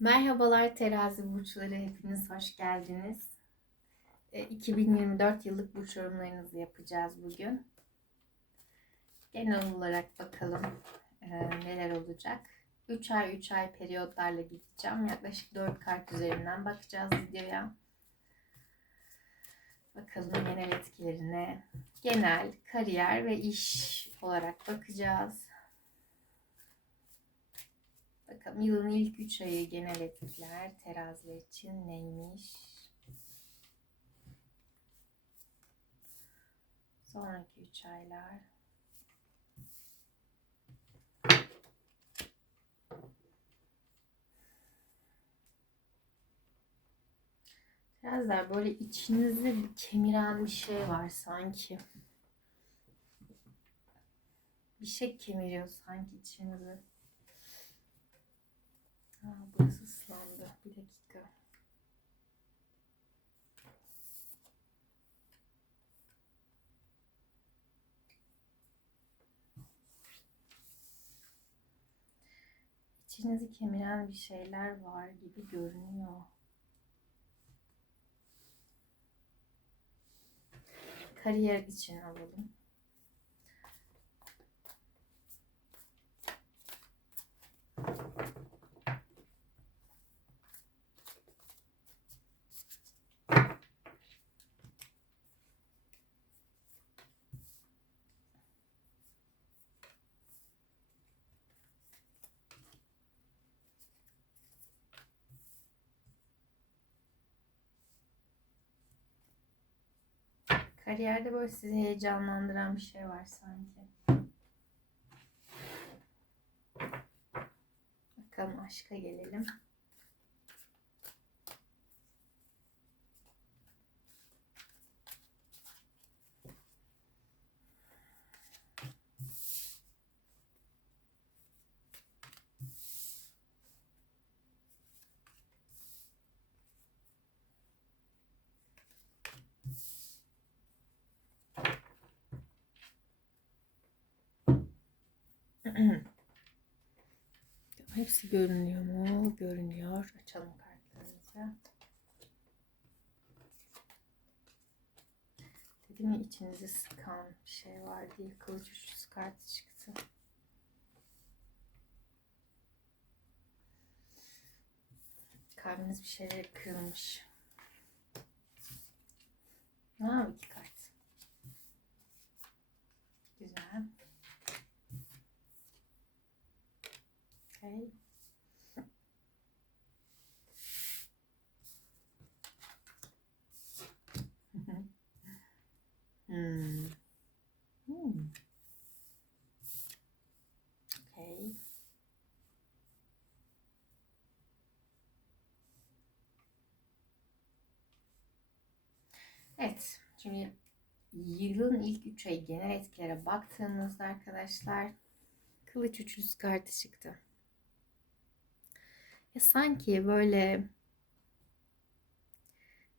Merhabalar terazi burçları hepiniz hoş geldiniz. E, 2024 yıllık burç yorumlarınızı yapacağız bugün. Genel olarak bakalım e, neler olacak. 3 ay 3 ay periyotlarla gideceğim. Yaklaşık 4 kart üzerinden bakacağız videoya. Bakalım genel etkilerine. Genel, kariyer ve iş olarak bakacağız. Bakalım yılın ilk 3 ayı genel etkiler teraziler için neymiş? Sonraki 3 aylar. Teraziler böyle içinizi kemiren bir şey var sanki. Bir şey kemiriyor sanki içinizi. Aa, burası ıslandı. Bir dakika. İçinizi kemiren bir şeyler var gibi görünüyor. Kariyer için alalım. Kariyerde böyle sizi heyecanlandıran bir şey var sanki. Bakalım aşka gelelim. Hepsi görünüyor mu? Görünüyor. Açalım kartlarımızı. Dedim ya içinizi sıkan bir şey var diye kılıç üçlüsü kartı çıktı. Kalbiniz bir şeyleri kırılmış. Ha iki kart. Güzel. Okay. hmm. Hmm. Okay. Evet. Şimdi yılın ilk 3 ayı genel etkilere baktığımızda arkadaşlar kılıç üçlüsü kartı çıktı. Ya sanki böyle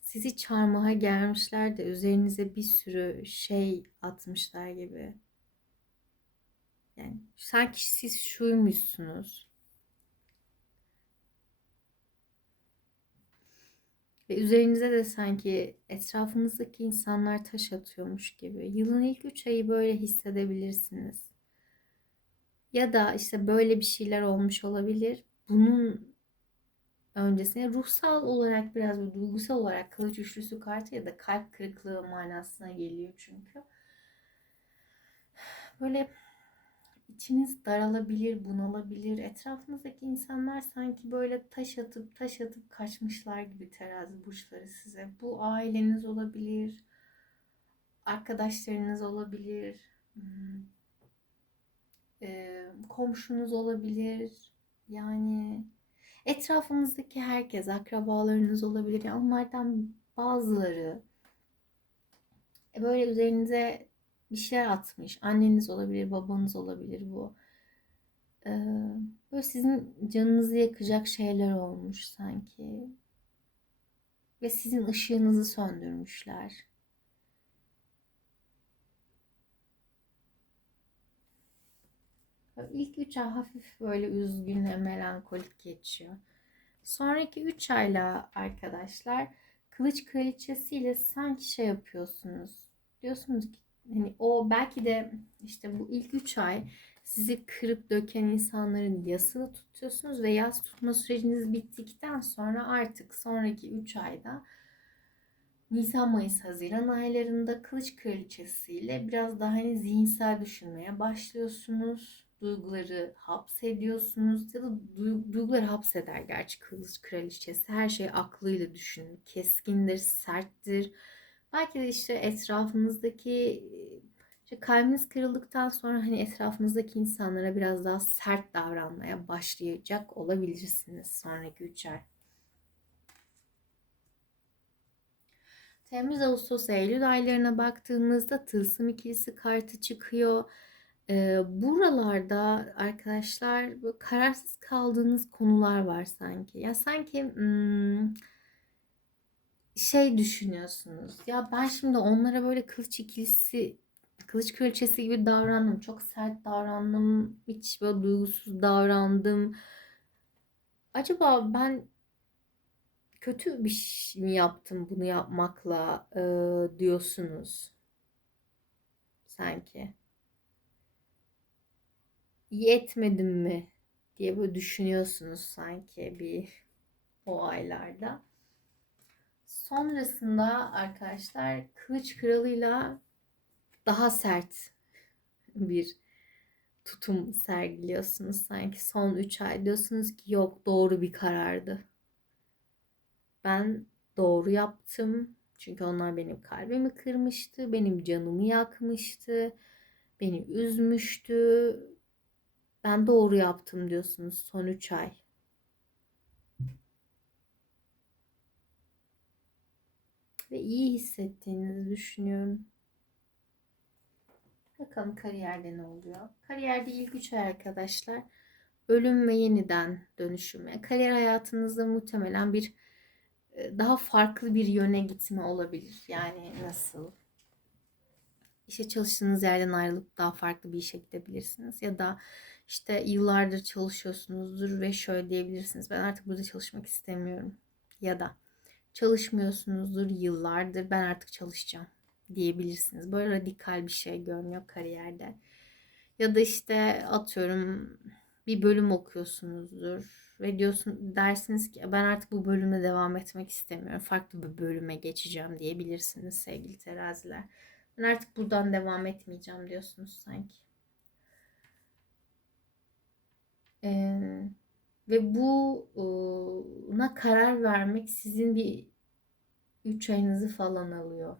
sizi çarmıha gelmişler de üzerinize bir sürü şey atmışlar gibi. Yani sanki siz şuymuşsunuz. Ve üzerinize de sanki etrafınızdaki insanlar taş atıyormuş gibi. Yılın ilk üç ayı böyle hissedebilirsiniz. Ya da işte böyle bir şeyler olmuş olabilir. Bunun öncesine ruhsal olarak biraz bir duygusal olarak kılıç üçlüsü kartı ya da kalp kırıklığı manasına geliyor çünkü. Böyle içiniz daralabilir, bunalabilir. Etrafınızdaki insanlar sanki böyle taş atıp taş atıp kaçmışlar gibi terazi burçları size. Bu aileniz olabilir, arkadaşlarınız olabilir, hmm, komşunuz olabilir. Yani etrafınızdaki herkes, akrabalarınız olabilir. Yani onlardan bazıları e, böyle üzerinize bir şeyler atmış. Anneniz olabilir, babanız olabilir bu. Böyle sizin canınızı yakacak şeyler olmuş sanki. Ve sizin ışığınızı söndürmüşler. İlk üç ay hafif böyle üzgün ve melankolik geçiyor. Sonraki 3 ayla arkadaşlar kılıç kraliçesiyle sanki şey yapıyorsunuz. Diyorsunuz ki hani o belki de işte bu ilk 3 ay sizi kırıp döken insanların yasını tutuyorsunuz ve yas tutma süreciniz bittikten sonra artık sonraki 3 ayda Nisan, Mayıs, Haziran aylarında Kılıç Kraliçesi ile biraz daha hani zihinsel düşünmeye başlıyorsunuz. Duyguları hapsediyorsunuz ya da duyguları hapseder gerçi Kılıç Kraliçesi. Her şey aklıyla düşünür. Keskindir, serttir. Belki de işte etrafınızdaki işte kalbiniz kırıldıktan sonra hani etrafınızdaki insanlara biraz daha sert davranmaya başlayacak olabilirsiniz sonraki 3 ay. Temmuz, Ağustos, Eylül aylarına baktığımızda Tılsım ikilisi kartı çıkıyor. Ee, buralarda arkadaşlar kararsız kaldığınız konular var sanki. Ya sanki hmm, şey düşünüyorsunuz. Ya ben şimdi onlara böyle kılıç ikilisi, kılıç kraliçesi gibi davrandım. Çok sert davrandım. Hiç böyle duygusuz davrandım. Acaba ben kötü bir şey mi yaptım bunu yapmakla e, diyorsunuz. Sanki. İyi etmedim mi diye böyle düşünüyorsunuz sanki bir o aylarda. Sonrasında arkadaşlar Kılıç Kralı'yla daha sert bir tutum sergiliyorsunuz sanki son 3 ay diyorsunuz ki yok doğru bir karardı. Ben doğru yaptım. Çünkü onlar benim kalbimi kırmıştı, benim canımı yakmıştı, beni üzmüştü. Ben doğru yaptım diyorsunuz son 3 ay. Ve iyi hissettiğinizi düşünüyorum. Bakalım kariyerde ne oluyor? Kariyerde ilk 3 ay arkadaşlar ölüm ve yeniden dönüşüm. kariyer hayatınızda muhtemelen bir daha farklı bir yöne gitme olabilir. Yani nasıl? İşte çalıştığınız yerden ayrılıp daha farklı bir işe gidebilirsiniz. Ya da işte yıllardır çalışıyorsunuzdur ve şöyle diyebilirsiniz. Ben artık burada çalışmak istemiyorum. Ya da çalışmıyorsunuzdur yıllardır ben artık çalışacağım diyebilirsiniz. Böyle radikal bir şey görünüyor kariyerde. Ya da işte atıyorum bir bölüm okuyorsunuzdur ve diyorsun dersiniz ki ben artık bu bölüme devam etmek istemiyorum. Farklı bir bölüme geçeceğim diyebilirsiniz sevgili teraziler. Ben artık buradan devam etmeyeceğim diyorsunuz sanki. Ee, ve buna karar vermek sizin bir 3 ayınızı falan alıyor.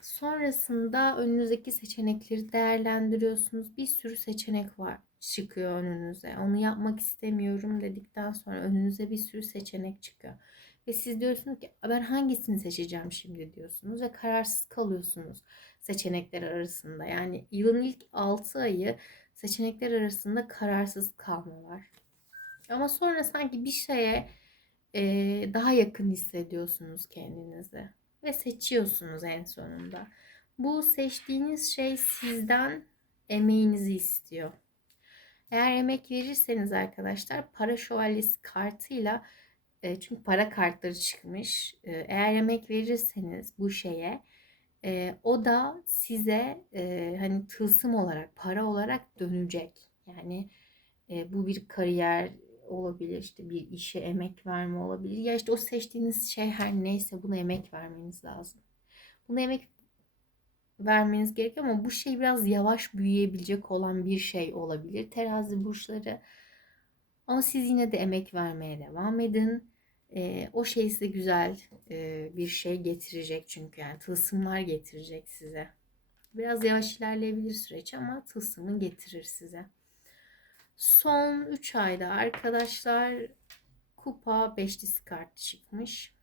Sonrasında önünüzdeki seçenekleri değerlendiriyorsunuz. Bir sürü seçenek var çıkıyor önünüze. Onu yapmak istemiyorum dedikten sonra önünüze bir sürü seçenek çıkıyor. Ve siz diyorsunuz ki ben hangisini seçeceğim şimdi diyorsunuz ve kararsız kalıyorsunuz seçenekler arasında. Yani yılın ilk 6 ayı seçenekler arasında kararsız kalma var. Ama sonra sanki bir şeye e, daha yakın hissediyorsunuz kendinizi ve seçiyorsunuz en sonunda. Bu seçtiğiniz şey sizden emeğinizi istiyor. Eğer emek verirseniz arkadaşlar para şövalyesi kartıyla e, çünkü para kartları çıkmış. E, eğer emek verirseniz bu şeye e, o da size e, hani tılsım olarak para olarak dönecek. Yani e, bu bir kariyer olabilir işte bir işe emek verme olabilir. Ya işte o seçtiğiniz şey her neyse buna emek vermeniz lazım. Buna emek vermeniz gerekiyor ama bu şey biraz yavaş büyüyebilecek olan bir şey olabilir. Terazi burçları ama siz yine de emek vermeye devam edin. E, o şey size güzel e, bir şey getirecek çünkü yani tılsımlar getirecek size. Biraz yavaş ilerleyebilir süreç ama tılsımı getirir size. Son 3 ayda arkadaşlar kupa beşlisi kart çıkmış.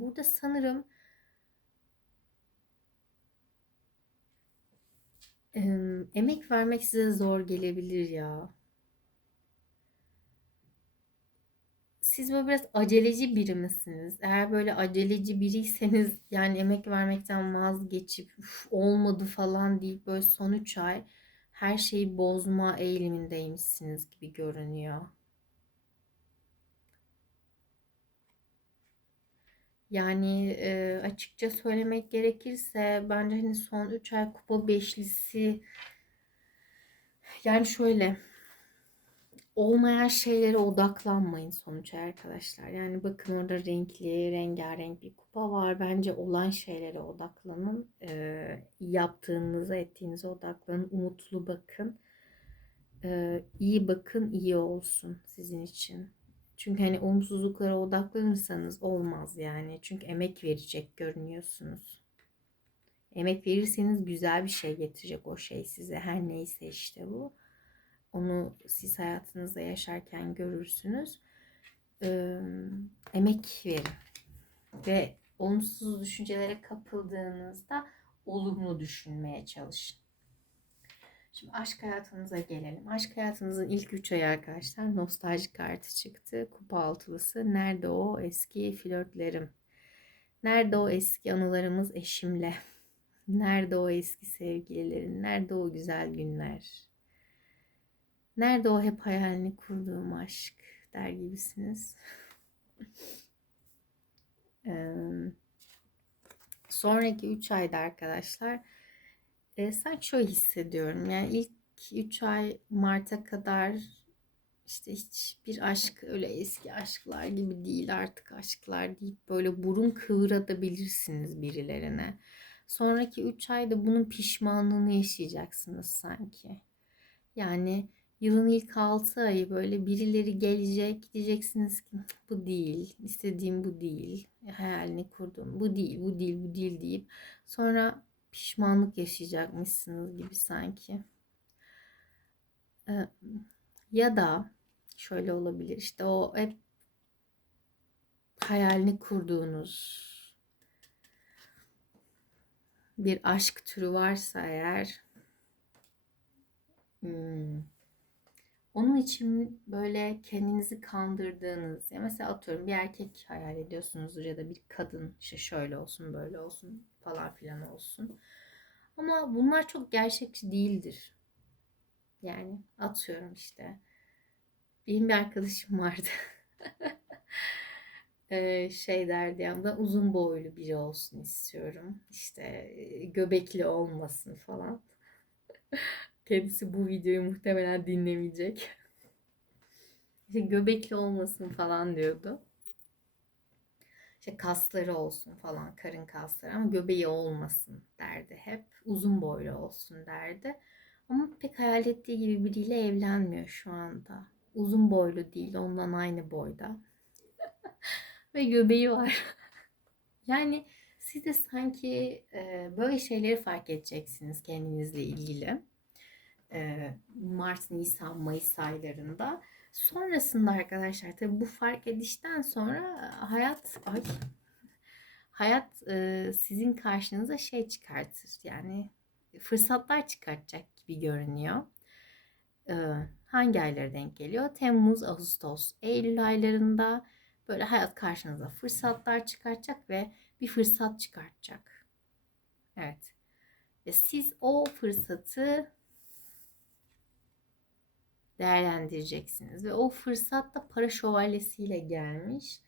Burada sanırım emek vermek size zor gelebilir ya. Siz böyle biraz aceleci biri misiniz? Eğer böyle aceleci biriyseniz yani emek vermekten vazgeçip olmadı falan deyip böyle son 3 ay her şeyi bozma eğilimindeymişsiniz gibi görünüyor. Yani e, açıkça söylemek gerekirse bence hani son 3 ay kupa beşlisi yani şöyle olmayan şeylere odaklanmayın sonuç arkadaşlar. Yani bakın orada renkli, rengarenk bir kupa var. Bence olan şeylere odaklanın. Ee, yaptığınıza, ettiğinize odaklanın. Umutlu bakın. Ee, iyi bakın, iyi olsun sizin için. Çünkü hani olumsuzluklara odaklanırsanız olmaz yani. Çünkü emek verecek görünüyorsunuz. Emek verirseniz güzel bir şey getirecek o şey size. Her neyse işte bu. Onu siz hayatınızda yaşarken görürsünüz. Ee, emek verin. Ve olumsuz düşüncelere kapıldığınızda olumlu düşünmeye çalışın. Şimdi aşk hayatınıza gelelim. Aşk hayatınızın ilk 3 ayı arkadaşlar nostalji kartı çıktı. Kupa altılısı. Nerede o eski flörtlerim? Nerede o eski anılarımız eşimle? Nerede o eski sevgililerin? Nerede o güzel günler? Nerede o hep hayalini kurduğum aşk der gibisiniz. sonraki 3 ayda arkadaşlar e, sanki şöyle hissediyorum. Yani ilk 3 ay Mart'a kadar işte hiçbir aşk öyle eski aşklar gibi değil artık aşklar deyip böyle burun kıvıratabilirsiniz birilerine. Sonraki 3 ayda bunun pişmanlığını yaşayacaksınız sanki. Yani yılın ilk 6 ayı böyle birileri gelecek diyeceksiniz ki bu değil istediğim bu değil hayalini kurdum bu değil bu değil bu değil deyip sonra pişmanlık yaşayacakmışsınız gibi sanki. Ya da şöyle olabilir işte o hep hayalini kurduğunuz bir aşk türü varsa eğer hmm, onun için böyle kendinizi kandırdığınız ya mesela atıyorum bir erkek hayal ediyorsunuzdur ya da bir kadın işte şöyle olsun böyle olsun falan filan olsun. Ama bunlar çok gerçekçi değildir. Yani atıyorum işte. Benim bir arkadaşım vardı. şey derdi yani ben uzun boylu biri olsun istiyorum. İşte göbekli olmasın falan. Kendisi bu videoyu muhtemelen dinlemeyecek. İşte göbekli olmasın falan diyordu. İşte kasları olsun falan, karın kasları ama göbeği olmasın derdi hep. Uzun boylu olsun derdi. Ama pek hayal ettiği gibi biriyle evlenmiyor şu anda. Uzun boylu değil, ondan aynı boyda. Ve göbeği var. yani siz de sanki böyle şeyleri fark edeceksiniz kendinizle ilgili. Mart, Nisan, Mayıs aylarında. Sonrasında arkadaşlar tabi bu fark edişten sonra hayat ay, hayat sizin karşınıza şey çıkartır. Yani fırsatlar çıkartacak gibi görünüyor. Hangi aylara denk geliyor? Temmuz, Ağustos, Eylül aylarında böyle hayat karşınıza fırsatlar çıkartacak ve bir fırsat çıkartacak. Evet. Ve siz o fırsatı değerlendireceksiniz. Ve o fırsat da para şövalyesiyle gelmiş.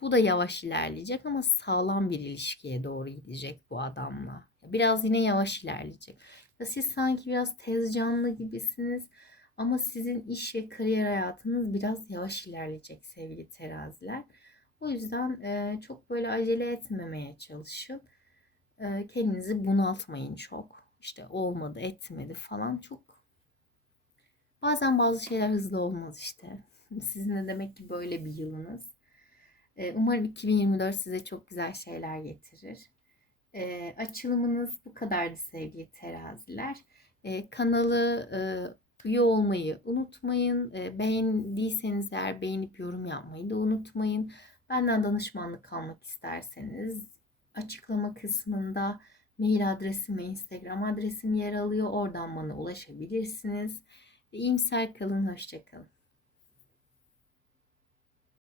Bu da yavaş ilerleyecek ama sağlam bir ilişkiye doğru gidecek bu adamla. Biraz yine yavaş ilerleyecek. Ya siz sanki biraz tez canlı gibisiniz ama sizin iş ve kariyer hayatınız biraz yavaş ilerleyecek sevgili teraziler. O yüzden e, çok böyle acele etmemeye çalışın. E, kendinizi bunaltmayın çok. İşte olmadı, etmedi falan çok Bazen bazı şeyler hızlı olmaz işte. Sizin de demek ki böyle bir yılınız. Ee, umarım 2024 size çok güzel şeyler getirir. Ee, açılımınız bu kadardı sevgili teraziler. Ee, kanalı e, üye olmayı unutmayın. Beğendiyseniz eğer beğenip yorum yapmayı da unutmayın. Benden danışmanlık almak isterseniz açıklama kısmında mail adresim ve Instagram adresim yer alıyor. Oradan bana ulaşabilirsiniz. İyimser kalın, hoşçakalın.